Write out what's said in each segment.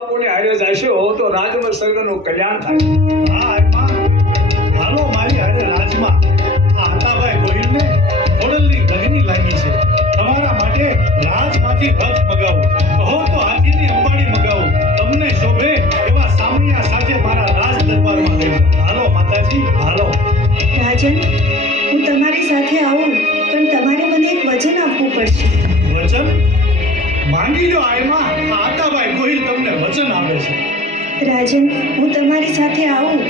કોને હારે જાશો તો રાજમાં સર્ગનું કલ્યાણ થાય। હા માં હાલો મારી હારે રાજમાં આ હતાભાઈ ગોહિલને ખોડલની ગગની લાગી છે। તમારા માટે રાજમાંથી રથ મગાવું, કહો તો હાથીની અંબાડી મગાવું, તમને શોભે એવા સામૈયા સાથે મારા રાજ દરબારમાં લેવું। હાલો માતાજી હાલો। રાજન, હું તમારી સાથે આવું, પણ તમારે મને એક વચન આપવું પડશે। વચન માંગી લો આયમાં, આ હતાભાઈ ગોહિલ તમને વચન આપે છે। રાજન, હું તમારી સાથે આવું,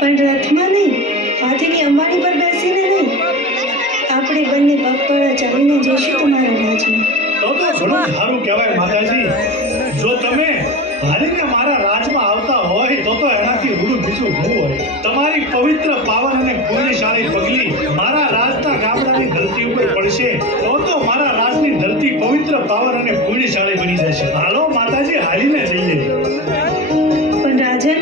પણ રથમાં નહીં, હાથીની અંબાડી પર બેસીને નહીં, આપણે બંને પગપાળા ચાલીને જઈશું તમારા રાજમાં। તો ઘણું સારું કહેવાય માતાજી। જો તમે હારીને મારા રાજમાં આવતા હોય તો એનાથી રૂડું બીજું શું હોય। તમારી પવિત્ર પાવન અને પુણ્યશાળી પગલી મારા રાજના ગામડાની ધરતી ઉપર પડશે તો મારા રાજની ધરતી પવિત્ર પાવન અને પુણ્યશાળી બની જશે। હાલો માતાજી હાલીને જઈએ। પણ રાજન,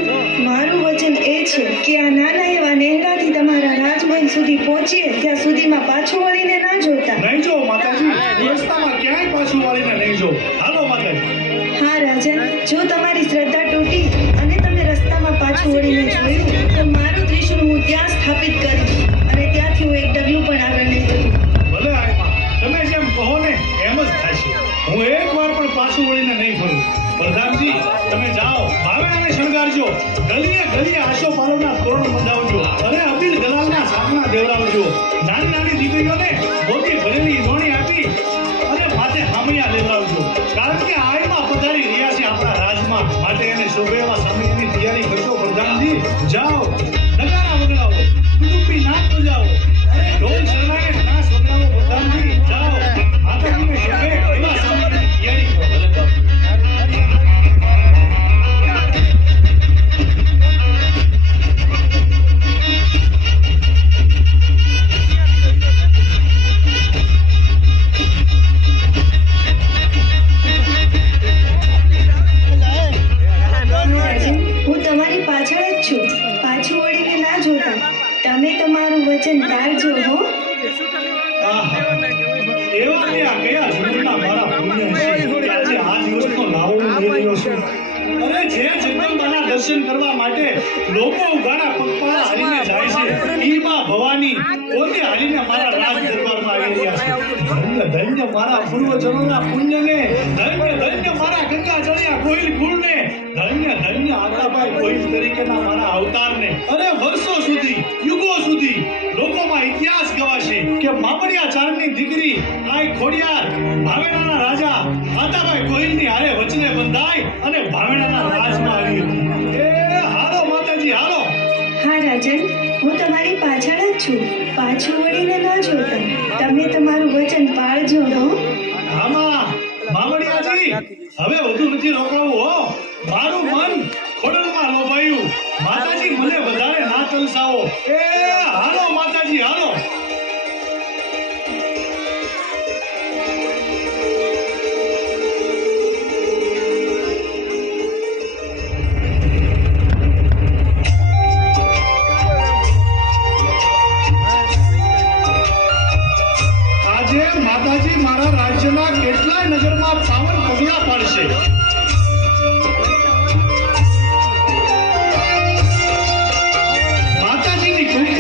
મારું વચન એ છે કે આ નાના એવા નેહડાથી તમારા રાજમહેલ સુધી પહોંચીએ ત્યાં સુધીમાં પાછું વળીને ના જોતા। નહીં જો માતાજી, રસ્તામાં ક્યાંય પાછું વાળીને નહીં જો। હાલો માતાજી। હા રાજન, જો તમારી શ્રદ્ધા તૂટી અને તમે રસ્તામાં પાછું વળીને જોયું તો મારું ત્રિશૂળ હું ત્યાં સ્થાપિત કરીશ અને ત્યાંથી હું એક ડગલું પણ આગળ નહીં વધું। ભલે આયમાં તમે જેમ કહો ને એમ જ થશે। હું એકવાર પણ પાછું વળીને નહીં ફરું। પ્રધાનજી તમે જાઓ, ભાવેણાને શણગારજો, ગલીએ ગલીએ આશો પાલવના તોરણ બંધાવજો અને અબીલ ગલાલના સામના દેવડાવજો। નાની નાની દીકરીઓને મોતી ભરેલી નોણી આપી અને માથે હામૈયા લેવડાવજો, કારણ કે આયમાં પધારી રહ્યા છે આપણા રાજમાં, માટે એને શોભે એવા સામૈયાની તૈયારી કરજો। પ્રધાનજી જાઓ, નગારા વગાડો, કુટુંબી નાચ બજાવો અને ઢોલ શરણાએ નાચ વગાડો। પ્રધાનજી જાઓ, માતાજીને શોભે એવા સામૈયાની તૈયારી કરો। રાજન, હું તમારી પાછળ જ છું, પાછું વળીને ના જોતા। તમે તમારું વચન ટાળજો હો। આહા, એવા ને આ કયા જૂના મારા પુણ્ય છે કે આજે આ દિવસનો લાવો લઈ રહ્યો છું। અરે જે જગદંબાના દર્શન કરવા માટે લોકો ઉઘાડા પગપાળા હાલીને જાય છે, ઈ માં ભવાની પોતે હાલીને મારા રાજ દરબારમાં આવી રહ્યા છે। ધન્ય ધન્ય મારા પૂર્વજનોના પુણ્યને, ધન્ય ધન્ય મારા ગંગા જળિયા ગોહિલ કુળને, ધન્ય ધન્ય આતાભાઈ ગોહિલ તરીકેના મારા અવતારને। અરે વર્ષો સુધી, યુગો સુધી લોકોમાં ઇતિહાસ ગવાશે કે મામડિયા ચારણની દીકરી આય ખોડિયાર ભાવેણાના રાજા આતાભાઈ ગોહિલની હારે વચને બંધાઈ અને ભાવેણાના રાજમાં આવી હતી। એ હાલો માતાજી હાલો। હા રાજન, હું તમારી પાછળ જ છું, પાછું વળીને ના જોતા। તમે તમારું વચન પાળજો હો। આમાં મામડિયાજી હવે વધુ નથી રોકાવું હો। મારું મન ખોડલમાં લોભાયું, માતાજી મને વધારે ના તલસાવો। એ હાલો માતાજી હાલો। આજે માતાજી મારા રાજ્યના કેટલાય નગરમાં પાવન પગલા પાડશે। માતાજીની કૃપા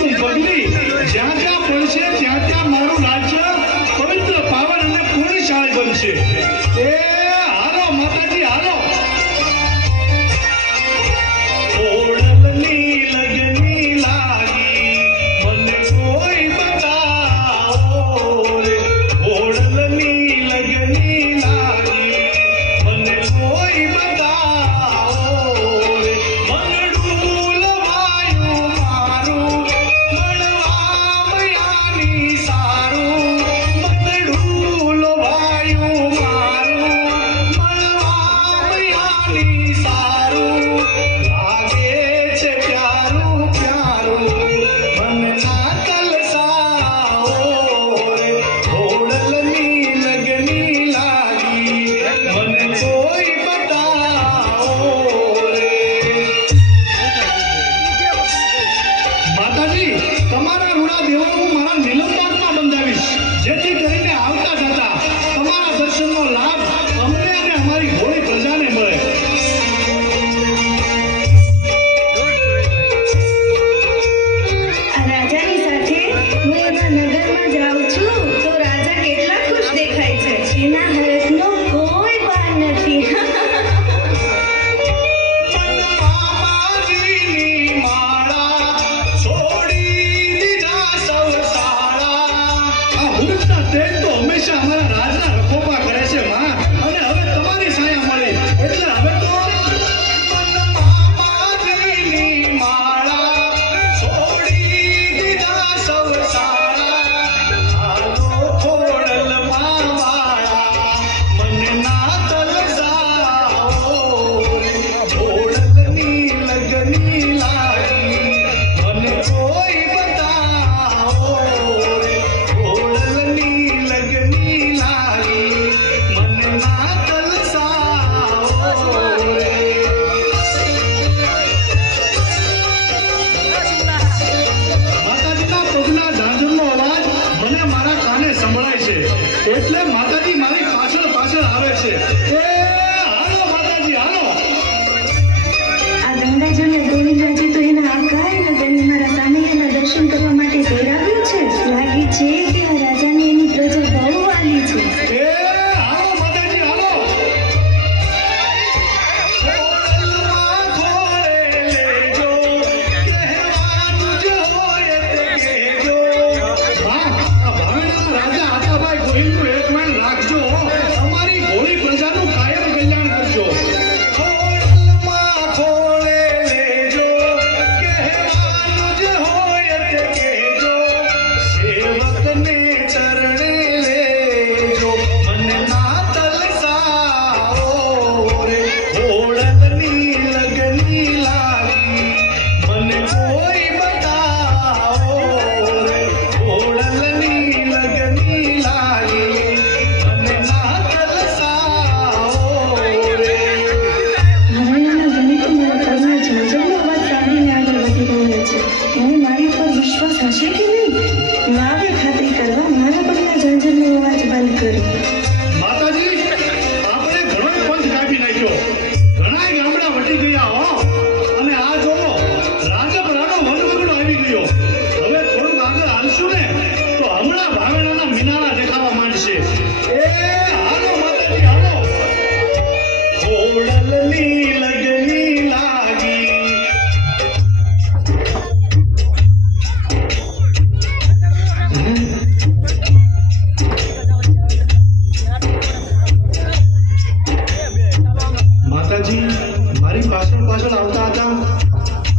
પાછળ પાછળ આવતા હતા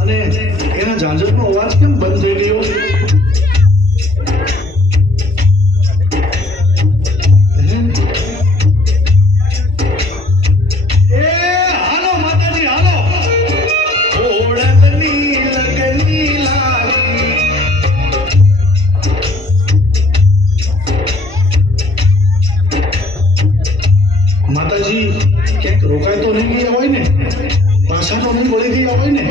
અને એના ઝાંઝરનો અવાજ કેમ બંધ થઈ ગયો? એ હાલો માતાજી હાલો, ઓળખની લગની લાગી. માતાજી ક્યાંક રોકાય તો નહીં ગયા હોય ને? પાછા તો નહીં વળી ગયા હોય ને?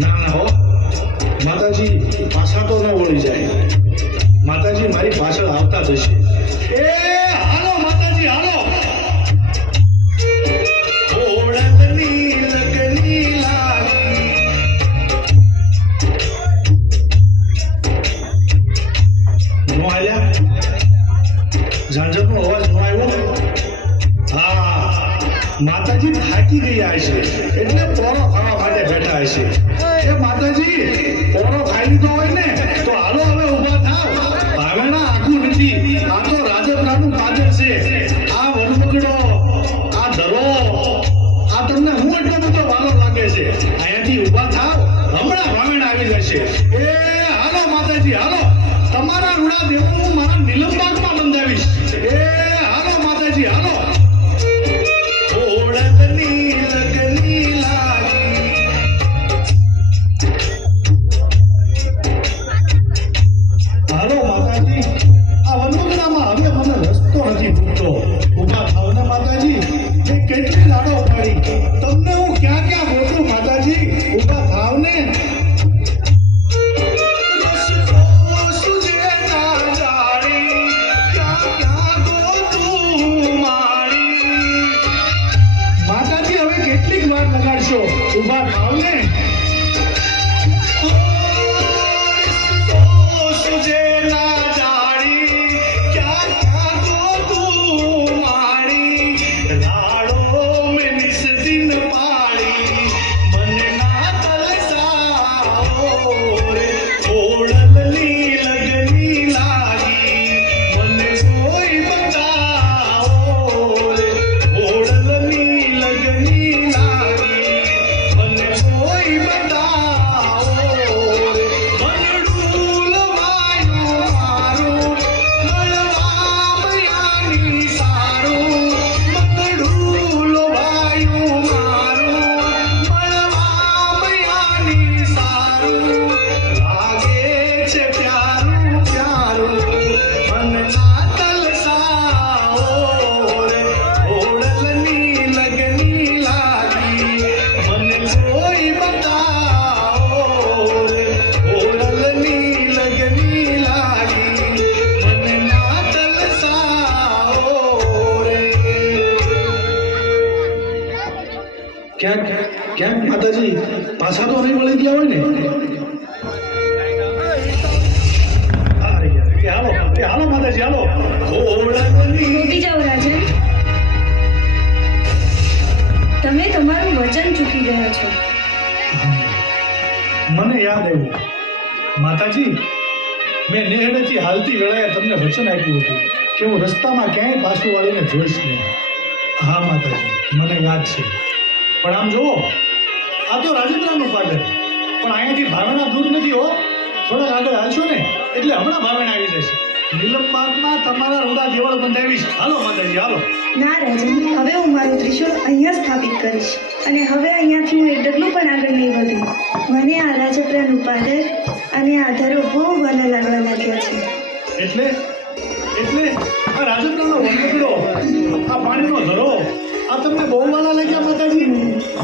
ના ના હો માતાજી, પાછા તો ન વળી જાય. માતાજી મારી પાછળ આવતા જ હશે. એ હાલો માતાજી હાલો, ઓળખની લગની લાગી. નો આલ્યા? ઝાંઝરનો અવાજ નો આવ્યો? હા, માતાજી થાકી ગયા હશે એટલે પોરો ખાવા માટે બેઠા હશે. એ માતાજી પોરો ખાઈ લીધો હોય ને તો હાલો હવે ઊભા થાવ. ભાવેણા આખું નથી, આ તો રાજપરાનું પાદર છે. આ વનબગડો, આ ધરો, આ તમને હું એટલો બધો વાલો લાગે છે? અહીંયાથી ઊભા થાવ, હમણાં ભાવેણા આવી જશે. એ હાલો માતાજી હાલો, તમારા રૂડા દેવો હું મારા નીલમબાગમાં બંધાવીશ. એ હાલો માતાજી હાલો, ઓળખની લગની લાગી. હાલો માતાજી, આ વનબગડામાં હવે મને રસ્તો નથી પૂછતો. ઊભા થાવ ને માતાજી, મેં કેટલી લાડો પાડી, તમને હું ક્યાં ક્યાં ગોતું માતાજી? ઊભા થાવ ને. માતાજી હવે કેટલીક વાર લગાડશો? ઊભા થાવ ને. ક્યાંક માતાજી પાછા તો નહીં વળી ગયા હોય ને? હાલો માતાજી હાલો, ઉઠી જાઓ રાજન, તમે તમારું વચન ચૂકી ગયા છો. મને યાદ આવ્યું માતાજી, મેં નેહડેથી હાલતી વેળાએ તમને વચન આપ્યું હતું કે હું રસ્તામાં ક્યાંય પાછું વાળીને જોઈશ નહીં. હા માતાજી, મને યાદ છે. પણ આમ જુઓ, આ તો રાજપરાનું પાદર, પણ અહીંયાથી ભાવેણા દૂર નથી હો. થોડાક આગળ હાલશો ને એટલે હમણાં ભાવેણા આવી જશે. નીલમબાગમાં તમારા રૂડા દેવળ બંધાવીશ. હાલો માતાજી હાલો. ના રાજન, હવે હું મારું ત્રિશૂળ અહીંયા સ્થાપિત કરીશ અને હવે અહીંયાથી હું એક ડગલું પણ આગળ નહીં વધું. મને આ રાજપરાનું પાદર અને આ ધરો બહુ વાલા લાગવા લાગ્યા છે. એટલે આ રાજપરાનો વનબગડો, આ પાણીનો ધરો, આ તમને બહુ વાલા લાગ્યા માતાજી?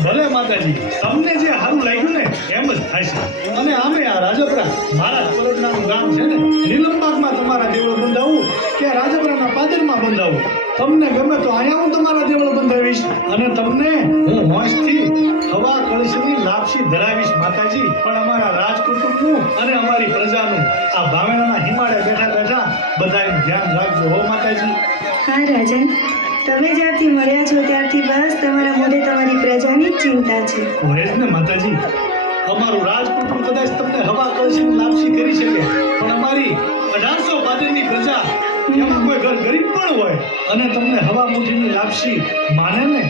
ભલે માતાજી, તમને જે સારું લાગ્યું ને એમ જ થાય છે. અને આમે આ રાજપરા મારા જ પરગણાનું ગામ છે ને. નીલમબાગમાં તમારા દેવળ બંધાવું કે રાજપરાના પાદરમાં બંધાવું, તમને ગમે તો અહીંયા હું તમારા દેવળ બંધાવીશ અને તમને હું મોજથી હવા કળશની લાપસી ધરાવીશ માતાજી. પણ અમારા રાજકુટુંબનું અને અમારી પ્રજાનું આ ભાવેણાના હિમાળે બેઠા બેઠા બધાનું ધ્યાન રાખજો હો માતાજી. હા રાજન, તમે જ્યારથી મળ્યા છો ત્યારથી બસ તમારા મોઢે તમારી પ્રજાની જ ચિંતા છે. હોય જ ને માતાજી, અમારું રાજકુટુંબ કદાચ તમને હવા કળશની લાપસી કરી શકે, પણ અમારી 1800 પાદરની પ્રજા, એમાં કોઈ ઘર ગરીબ પણ હોય અને તમને હવા મુઠીની લાપસી માને ને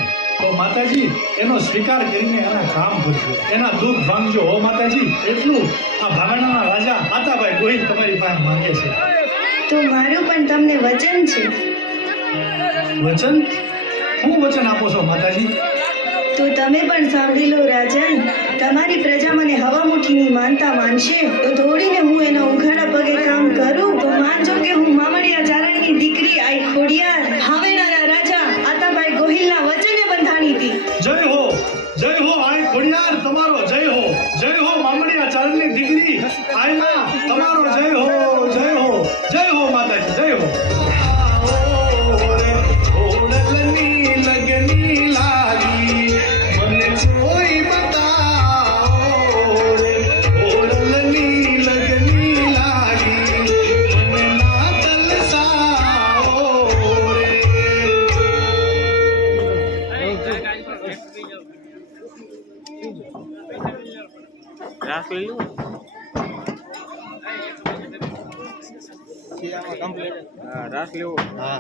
તો માતાજી એનો સ્વીકાર કરીને એના કામ કરજો, એના દુઃખ ભાંગજો. હો માતાજી, એટલું આ ભાગણાના રાજા આતાભાઈ ગોહિલ તમારી પાસે માંગે છે. તો મારું પણ તમને વચન છે. વચન? શું વચન આપો છો માતાજી? તો તમે પણ સાંભળી લો રાજન. તમારી પ્રજા મને હવા મુઠ્ઠીની માનતા માનશે તો દોડીને હું એના ઉઘાડા પગે કામ કરું તો માનજો કે હું મામડિયા ચારણની દીકરી આઈ ખોડિયાર ભાવેણાના રાજા આતાભાઈ ગોહિલના વચને બંધાણી હતી. જય હો, જય હો આય ખોડિયાર, તમારો જય હો. જય હો મામડિયા ચારણની દીકરી આયના, તમારો જય હો, જય હો, જય હો માતાજી, જય હો. ઓડલની લગની લાગી મને કોઈ બતાવો રે, ઓડલની લગની લાગી મને ના તલસાવો રે. રાસ લઈ લો. હા, રાસ લેવો. હા,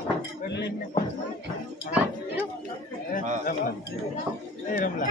રમલા.